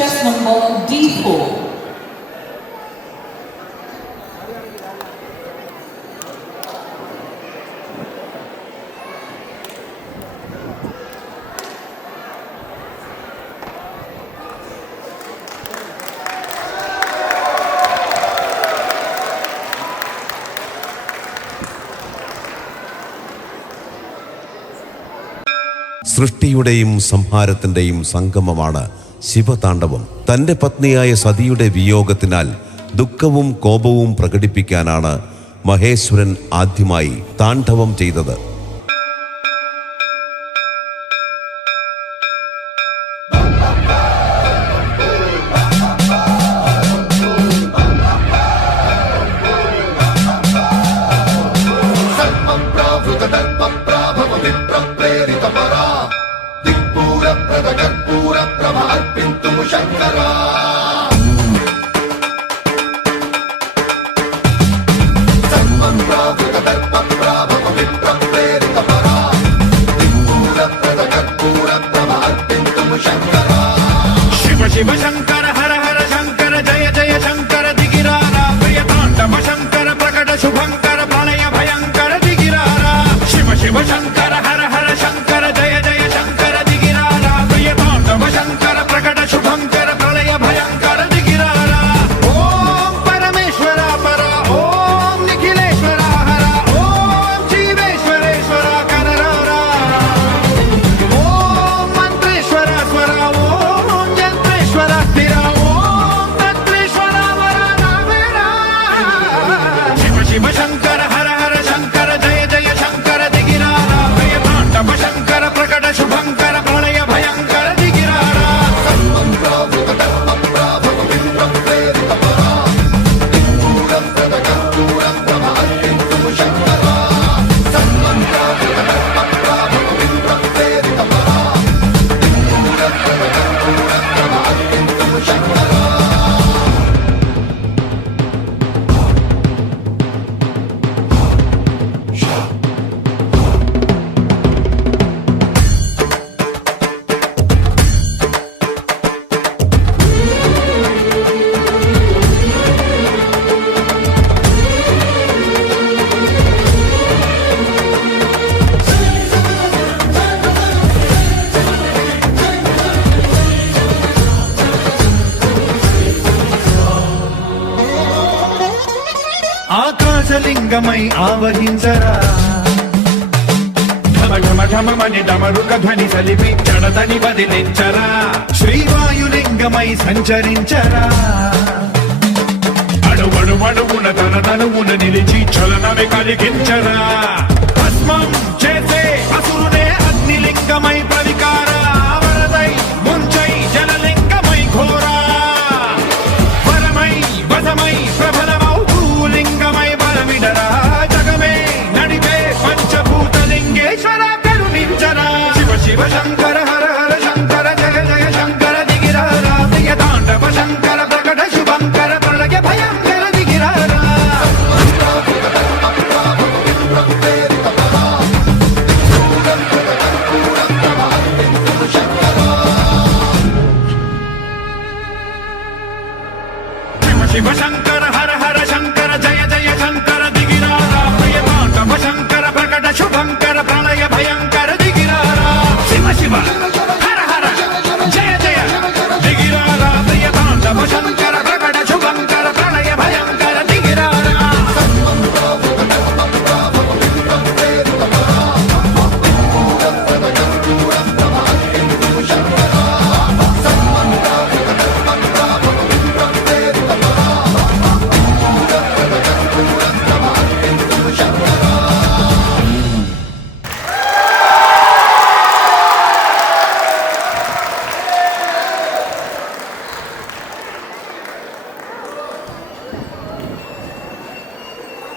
chess number D4. സൃഷ്ടിയുടെയും സംഹാരത്തിന്റെയും സംഗമമാണ് ശിവതാണ്ഡവം. തന്റെ പത്നിയായ സതിയുടെ വിയോഗത്തിനാൽ ദുഃഖവും കോപവും പ്രകടിപ്പിക്കാനാണ് മഹേശ്വരൻ ആദ്യമായി താണ്ഡവം ചെയ്തത്. शिव शंकर हर हर शंकर जय जय शंकर दिगिरारा प्रिय तांडव शंकर प्रकट शुभंकर प्रलय भयंकर दिगिरारा शिव शिव शंकर हर हर शंकर जय जय शंकर दिगिरारा प्रिय तांडव शंकर प्रकट शुभंकर प्रलय भयंकर दिगिरारा ओम परमेश्वरा परा ओम निखिलेश्वरा हरा ओम जीवेश्वरेश्वरा कररारा ओम मंत्रेश्वरा स्वरा ओम यंत्रेश्वरा स्थिरा ओम तत्रेश्वरा वरा नावेरा शिव शिव शंकर हर हर शंकर जय जय शंकर दिगिरारा प्रिय तांडव शंकर प्रकट शुभंकर प्रलय भयंकर दिगिरारा ఆకాశలింగమై ఆవహించరా ఢమ ఢమ ఢమమని డమరుక ధ్వని సలిపి జడదని వదిలించరా శ్రీవాయులింగమై సంచరించరా అడువడువడువున తన తనువున నిలిచి చలనమే కలిగించరా భస్మం చేసే అసురునే అగ్నిలింగమై ప్రవికార వరదై ముంచై జలలింగమై ఘోరా వరమై వసమై ప్రబలమౌ భూలింగమై బలమిడరా జగమే నడిపే పంచభూతలింగేశ్వర కరుణించరా శివ శివ శంకర హర హర శంకర జయ జయ శంకర దిగిరారా ప్రియ తాండవ శంకర ప్రకట శుభంకర ప్రళయ భయంకర దిగిరారా శివ శంకర హర